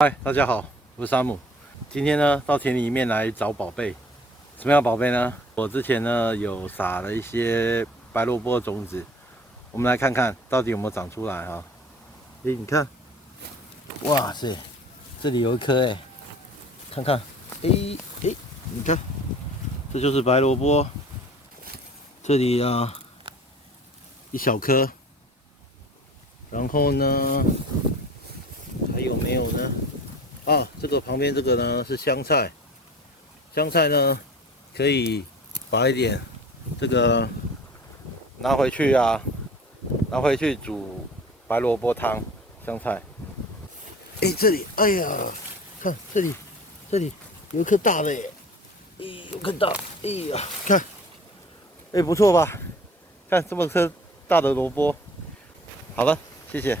嗨，大家好，我是山姆。今天呢，到田里面来找宝贝。什么样的宝贝呢？我之前呢有撒了一些白萝卜种子，我们来看看到底有没有长出来哈。你看，哇塞，这里有一颗哎，看看，你看，这就是白萝卜。这里啊，一小颗。然后呢，还有没有呢？啊，这个旁边这个呢是香菜，香菜呢可以把一点这个拿回去啊，拿回去煮白萝卜汤，香菜。哎，这里，哎呀，看这里有一颗大的耶，哎，有颗大，哎呀，看，哎，不错吧？看这么颗大的萝卜。好了，谢谢。